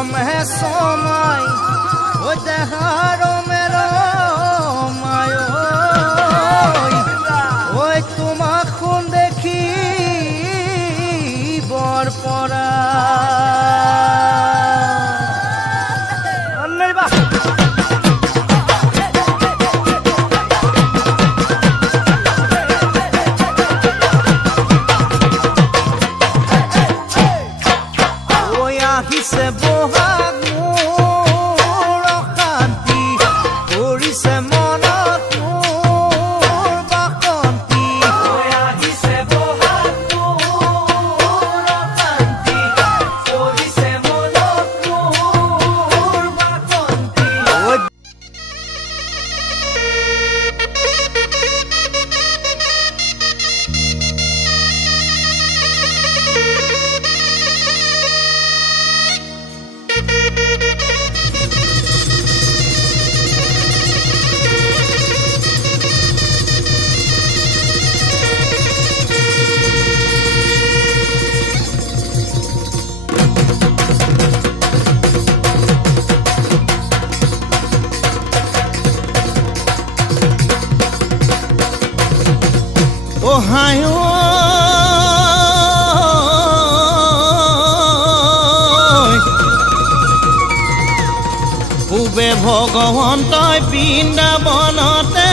সমে সময় ও দেহাৰ মেৰো মায় ওই তোমাক শুন দেখি বৰ পৰা আহিছে বহাগ মোৰ অশান্তি কৰিছে মনত মোৰ বাসন্তি আহিছে বহাগ মোৰ অশান্তি কৰিছে মনত মোৰ বাসন্তি Ohio Ube ভগৱন্তই বৃন্দাবনতে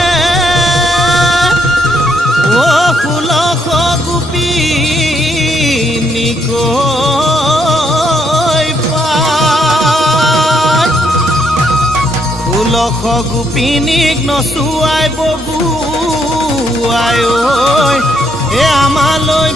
ও ফুলক গোপিনীকৈ পায় ফুলক গোপিনীক নচুৱাই বগুৱাই ঐ এ আমালৈ